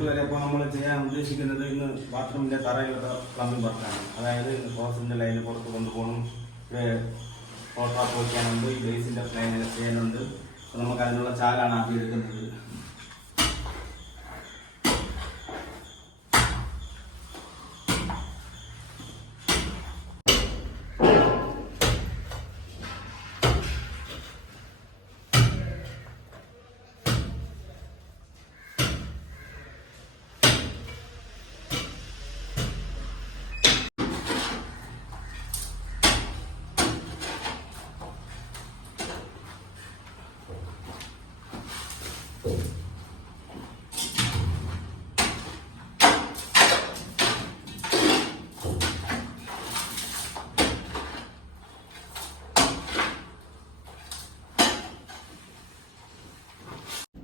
കൂട്ടുകാരെ ഇപ്പോൾ നമ്മൾ ചെയ്യാൻ ഉദ്ദേശിക്കുന്നത് ഇന്ന് ബാത്റൂമിൻ്റെ തറയിലുള്ള പ്ലംബിംഗ് വർക്കാണ്. അതായത് ക്ലോസിൻ്റെ ലൈന് പുറത്ത് കൊണ്ടുപോകണം, ഫോട്ടാപ്പ് വയ്ക്കാനുണ്ട്, ഈ ബേസിൻ്റെ ലൈനൊക്കെ ചെയ്യാനുണ്ട്. അപ്പോൾ നമുക്ക് അതിനുള്ള ചാലാണ് ആദ്യം എടുക്കുന്നത്.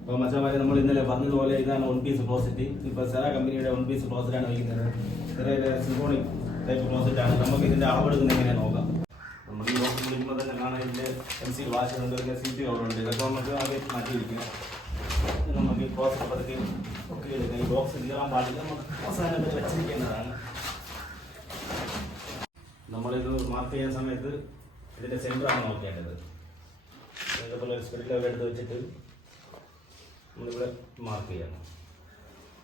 അപ്പോൾ മച്ചന്മാരെ നമ്മൾ ഇന്നലെ പറഞ്ഞതുപോലെ ഇതാണ് 1 പീസ് ക്ലോസറ്റ്. ഇപ്പോൾ സെറ കമ്പനിയുടെ 1 പീസ് ക്ലോസറ്റാണ് വയ്ക്കുന്നത്. ചെറിയ സിങ്കോണിക് ടൈപ്പ് ക്ലോസറ്റാണ്. നമുക്ക് ഇതിൻ്റെ അളവെടുക്കുന്നത് എങ്ങനെയാണ് നോക്കാം. നമ്മൾ ഈ ബോക്സ് വിളിക്കുമ്പോൾ തന്നെ കാണാൻ ഇതിൻ്റെ MC വാഷറുണ്ട്, പിന്നെ CT കവറുണ്ട്. ഇതൊക്കെ നമുക്ക് ആദ്യം മാറ്റി വയ്ക്കുക. നമുക്ക് ഈ ക്ലോസറ്റ് പതുക്കെ ഒക്കെ എടുക്കാം. ഈ ബോക്സ് കീറാൻ പാടില്ല, നമുക്ക് അവസാനം വെച്ചിരിക്കേണ്ടതാണ്. നമ്മളിത് മാർക്ക് ചെയ്യുന്ന സമയത്ത് ഇതിൻ്റെ സെൻറ്ററാണ് നോക്കേണ്ടത്. ഇതേപോലെ ഒരു സ്പിരിറ്റ് എടുത്ത് വെച്ചിട്ട് നമ്മളിവിടെ മാർക്ക് ചെയ്യണം.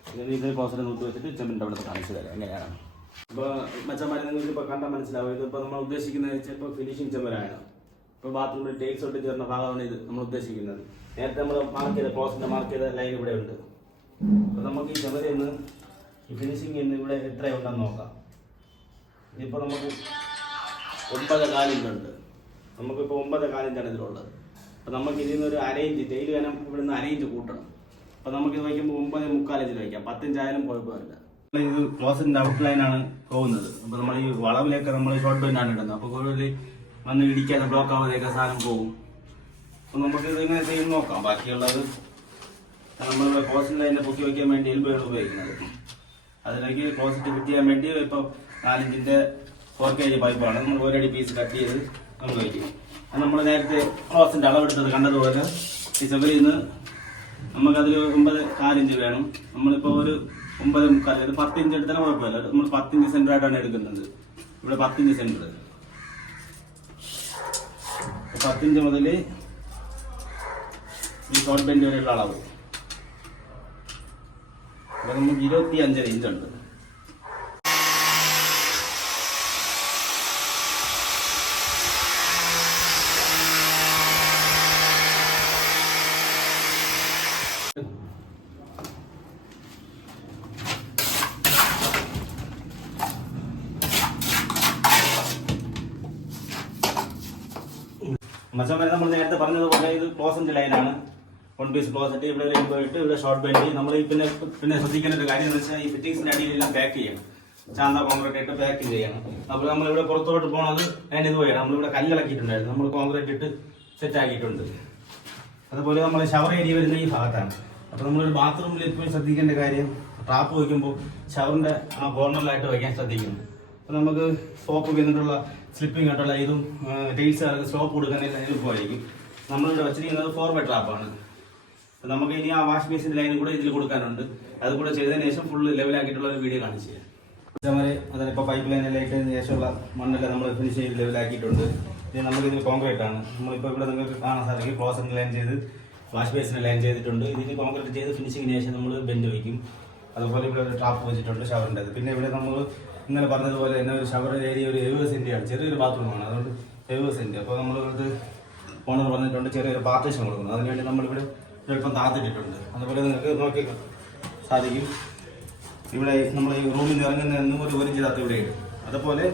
ഇങ്ങനെ ഇതിൽ ക്ലോസറ്റ് നോക്കി വെച്ചിട്ട് ചെമ്പിൻ്റെ അവിടെ കാണിച്ചു തരാം എങ്ങനെയാണ്. ഇപ്പോൾ മച്ചന്മാരെ നിങ്ങൾക്ക് ഇപ്പോൾ കണ്ടാൽ മനസ്സിലാവും. ഇതിപ്പോൾ നമ്മൾ ഉദ്ദേശിക്കുന്നത് ചിലപ്പോൾ ഫിനിഷിങ് ചെമ്പരാണ്. ഇപ്പോൾ ബാത്റൂമിൽ ടൈൽസ് ഒട്ടി ചേർന്ന ഭാഗമാണ് ഇത് നമ്മൾ ഉദ്ദേശിക്കുന്നത്. നേരത്തെ നമ്മൾ മാർക്ക് ചെയ്ത ക്ലോസറ്റിൻ്റെ മാർക്ക് ചെയ്ത ലൈൻ ഇവിടെ ഉണ്ട്. അപ്പോൾ നമുക്ക് ഈ ചെമ്പരയിൽ നിന്ന് ഈ ഫിനിഷിങ് എന്ന് ഇവിടെ എത്രയുണ്ടെന്ന് നോക്കാം. ഇതിപ്പോൾ നമുക്ക് 9.4 ഇഞ്ചുണ്ട്. നമുക്കിപ്പോൾ 9.4 ഇഞ്ചാണ് ഇതിലുള്ളത്. അപ്പോൾ നമുക്ക് ഇതിൽ നിന്നൊരു 1/2 ഇഞ്ച് ടൈല് വേണം, ഇവിടെ നിന്ന് 1/2 ഇഞ്ച് കൂട്ടണം. അപ്പോൾ നമുക്കിത് വയ്ക്കുമ്പോൾ 9.25 ഇഞ്ച് വയ്ക്കാം. 10 ഇഞ്ചായാലും കുഴപ്പമില്ല. ഇത് ക്ലോസറ്റിൻ്റെ ഔട്ട് ലൈനാണ് പോകുന്നത്. അപ്പോൾ നമ്മൾ ഈ വളവിലേക്ക് നമ്മൾ ഷോർട്ട് ബെൻഡാണ് ഇടുന്നത്. അപ്പോൾ കൂടുതൽ വന്ന് ഇടിക്കാതെ ബ്ലോക്ക് ആവാതെയൊക്കെ സാധനം പോകും. അപ്പോൾ നമുക്ക് ഇത് ഇങ്ങനെ ചെയ്ത് നോക്കാം. ബാക്കിയുള്ളത് നമ്മൾ ക്ലോസറ്റ് ലൈനെ പൊക്കി വയ്ക്കാൻ വേണ്ടി എൽബോയാണ് ഉപയോഗിക്കുന്നത്. അതിലേക്ക് ക്ലോസറ്റ് ഫിറ്റ് ചെയ്യാൻ വേണ്ടി ഇപ്പോൾ 4 ഇഞ്ചിൻ്റെ 4 kg പൈപ്പാണ്. നമ്മൾ 1 അടി പീസ് കട്ട് ചെയ്ത് നമ്മൾ വയ്ക്കും. നമ്മൾ നേരത്തെ ക്ലോസിൻ്റെ അളവെടുത്തത് കണ്ടതുപോലെ ഈ ചെവരിൽ നിന്ന് നമുക്കതിൽ 9.4 ഇഞ്ച് വേണം. നമ്മളിപ്പോൾ ഒരു 9.25 ഒരു 10 ഇഞ്ച് എടുത്താലും കുഴപ്പമില്ല. നമ്മൾ 10 ഇഞ്ച് സെൻറ്റർ ആയിട്ടാണ് എടുക്കുന്നത്. ഇവിടെ 10 ഇഞ്ച് സെൻറ്റർ. 10 ഇഞ്ച് മുതൽ ഈ ഷോർട്ട് ബെൻഡ് വരെയുള്ള അളവ്. അപ്പോൾ നമുക്ക് 25 ഇഞ്ചുണ്ട്. മച്ചന്മാരെ നമ്മൾ നേരത്തെ പറഞ്ഞതുപോലെ ഇത് ക്ലോസറ്റ് ലൈനാണ്. 1 പീസ് ക്ലോസറ്റ്. ഇവിടെ ഒരു എൽബോ ഇട്ട് ഇവിടെ ഷോർട്ട് ബെൻഡ്. നമ്മൾ ഈ പിന്നെ ശ്രദ്ധിക്കേണ്ട ഒരു കാര്യം എന്ന് വെച്ചാൽ ഈ ഫിറ്റിംഗ്സിൻ്റെ അടിയിലെല്ലാം പാക്ക് ചെയ്യണം. ചാന്ത കോൺക്രീറ്റ് ഇട്ട് പാക്ക് ചെയ്യണം. അപ്പോൾ നമ്മളിവിടെ പുറത്തോട്ട് പോകുന്നത് അതിന് ഇത് വേണം. നമ്മളിവിടെ കല്ലിളക്കിയിട്ടുണ്ടായിരുന്നു. നമ്മൾ കോൺക്രീറ്റ് ഇട്ട് സെറ്റ് ആക്കിയിട്ടുണ്ട്. അതുപോലെ നമ്മൾ ഷവർ ഏരിയ വരുന്ന ഈ ഭാഗത്താണ്. അപ്പോൾ നമ്മളൊരു ബാത്റൂമിൽ എപ്പോഴും ശ്രദ്ധിക്കേണ്ട കാര്യം ടാപ്പ് വയ്ക്കുമ്പോൾ ഷവറിൻ്റെ ആ കോർണറിലായിട്ട് വയ്ക്കാൻ ശ്രദ്ധിക്കുന്നു. അപ്പോൾ നമുക്ക് സോപ്പ് വന്നിട്ടുള്ള സ്ലിപ്പിംഗ് ആയിട്ടുള്ള ഇതും ടൈൽസ് സ്ലോപ്പ് കൊടുക്കാനായിട്ട് എളുപ്പമായിരിക്കും. നമ്മളിവിടെ വെച്ചിരിക്കുന്നത് ഫോർവേഡ് ട്രാപ്പാണ്. അപ്പോൾ നമുക്ക് ഇനി ആ വാഷ് ബേസിൻ്റെ ലൈനും കൂടെ ഇതിൽ കൊടുക്കാനുണ്ട്. അത് കൂടെ ചെയ്തതിന് ശേഷം ഫുള്ള് ലെവലാക്കിയിട്ടുള്ള ഒരു വീഡിയോ കാണിച്ചു തരാം. അതേമാതിരി അതിനിപ്പോൾ പൈപ്പ് ലൈനെല്ലാം ഇട്ടതിന് ശേഷമുള്ള മണ്ണെല്ലാം നമ്മൾ ഫിനിഷ് ചെയ്ത് ലെവലാക്കിയിട്ടുണ്ട്. ഇനി നമുക്കിതിൽ കോൺക്രീറ്റ് ആണ്. നമ്മളിപ്പോൾ ഇവിടെ നിങ്ങൾക്ക് കാണാൻ സാധിക്കും. ക്ലോസറ്റ് ലൈൻ ചെയ്ത് വാഷ് ബേസിനെ ലൈൻ ചെയ്തിട്ടുണ്ട്. ഇതിന് കോൺക്രീറ്റ് ചെയ്ത് ഫിനിഷിങ്ങിന് ശേഷം നമ്മൾ ബെൻഡ് വയ്ക്കും. അതുപോലെ ഇവിടെ ഒരു ട്രാപ്പ് വെച്ചിട്ടുണ്ട് ഷവറിൻ്റെ. പിന്നെ ഇവിടെ നമ്മൾ ഇന്നലെ പറഞ്ഞതുപോലെ തന്നെ ഒരു ഷവർ ഏരിയ ഒരു 70 സെൻറ്റിയാണ്. ചെറിയൊരു ബാത്റൂമാണ്, അതുകൊണ്ട് 70 സെൻറ്റ്. അപ്പോൾ നമ്മൾ ഇവിടുത്തെ ഓണർ പറഞ്ഞിട്ടുണ്ട് ചെറിയൊരു പാർട്ടീഷൻ കൊടുക്കുന്നത്. അതിനുവേണ്ടി നമ്മളിവിടെ ചിലപ്പം താത്തിട്ടിട്ടുണ്ട്. അതുപോലെ നിങ്ങൾക്ക് നോക്കി സാധിക്കും. ഇവിടെ നമ്മൾ ഈ റൂമിൽ നിന്ന് ഇറങ്ങുന്നതെന്നും ഒരു 1 ഇഞ്ച് താത്ത ഇവിടെ ഇടും. അതുപോലെ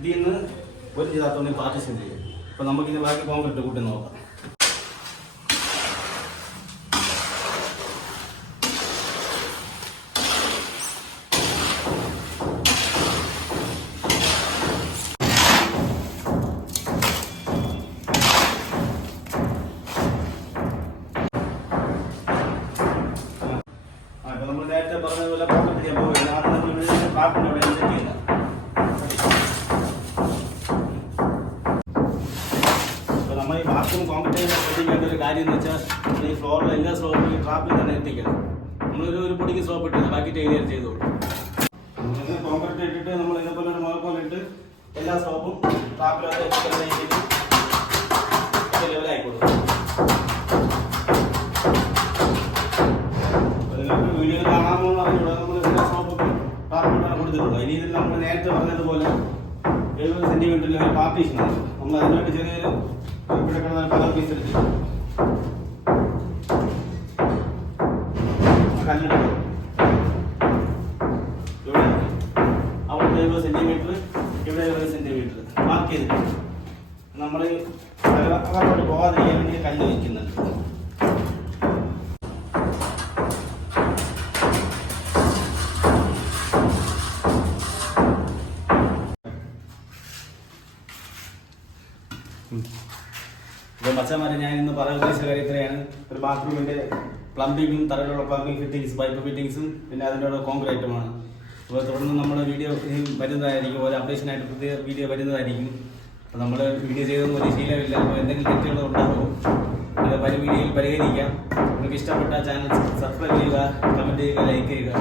ഇതിൽ നിന്ന് 1 ഇഞ്ച് താത്തോണ്ട് പാർട്ടീഷൻ ചെയ്യും. അപ്പോൾ നമുക്കിത് ബാക്കി കോൺക്രീറ്റ് കൂട്ടി നോക്കാം. നമ്മൾ നേരത്തെ പറഞ്ഞതുപോലെ കോൺക്രീറ്റ് ചെയ്യാൻ പോവുകയാണ്. ആദ്യം നമ്മൾ ഇവിടെ ട്രാപ്പിൻ്റെ അവിടെ സെറ്റ് ചെയ്യുന്നത്. അപ്പോൾ നമ്മൾ ഈ ബാത്റൂം കോൺക്രീറ്റ് ചെയ്യുന്ന ശ്രദ്ധിക്കേണ്ട ഒരു കാര്യം എന്ന് വെച്ചാൽ ഈ ഫ്ലോറിൽ എല്ലാ സ്ലോപ്പിലും ട്രാപ്പിൽ തന്നെ എത്തിക്കണം. നമ്മളൊരു പൊടിക്ക് സ്ലോപ്പ് ഇട്ടില്ല, ബാക്കി ടൈലിയർ ചെയ്തോളൂ. കോൺക്രീറ്റ് ഇട്ടിട്ട് നമ്മൾ ഇതേപോലെ ഒരു മുഖപ്പോലെ ഇട്ട് എല്ലാ സ്ലോപ്പും ടാപ്പിലൊക്കെ ലെവലായിക്കോളും. നിങ്ങൾക്ക് വീഡിയോ കാണാമോ എന്ന് അറിഞ്ഞൂടാ, നമ്മൾ എല്ലാ സ്ലോപ്പൊക്കെ ടാപ്പിലാണ് കൊടുത്തിട്ടുള്ളത്. ഇനി ഇതിൽ നമ്മൾ നേരത്തെ പറഞ്ഞതുപോലെ 70 സെന്റിമീറ്ററിൽ ഒരു പാർട്ടീഷനാണ്. നമ്മൾ അതിനുവേണ്ടി ചെറിയൊരു ഇവിടെ കിടന്ന കളർ പീസ് എടുത്തിട്ട് കല്ലെടുക്കും. ഇവിടെ അവിടെ 70 സെന്റിമീറ്റർ, ഇവിടെ 70 സെന്റിമീറ്റർ മാർക്ക് ചെയ്തിട്ട് നമ്മൾ അങ്ങോട്ട് പോകാതിരിക്കാൻ വേണ്ടി കല്ല് വയ്ക്കുന്നുണ്ട്. ഇപ്പോൾ മച്ചന്മാരെ ഞാൻ ഇന്ന് പറയാൻ ഉദ്ദേശിച്ച കാര്യം ഇത്രയാണ്. ഒരു ബാത്റൂമിൻ്റെ പ്ലംബിങ്ങും, തറയിലുള്ള പ്ലംബിംഗ് ഫിറ്റിങ്സ്, പൈപ്പ് ഫിറ്റിങ്സും, പിന്നെ അതിൻ്റെ കോൺക്രീറ്റുമാണ്. അപ്പോൾ തുടർന്ന് നമ്മുടെ വീഡിയോ വരുന്നതായിരിക്കും, ഒരു അപ്ഡേഷനായിട്ട് പുതിയ വീഡിയോ വരുന്നതായിരിക്കും. അപ്പോൾ നമ്മൾ വീഡിയോ ചെയ്തൊന്നും ഒരു ശീലമില്ല, അപ്പോൾ എന്തെങ്കിലും തെറ്റുകൾ ഉണ്ടാകും, ഇത് വീഡിയോയിൽ പരിഹരിക്കാം. നിങ്ങൾക്ക് ഇഷ്ടപ്പെട്ട ചാനൽ സബ്സ്ക്രൈബ് ചെയ്യുക, കമൻറ്റ് ചെയ്യുക, ലൈക്ക് ചെയ്യുക.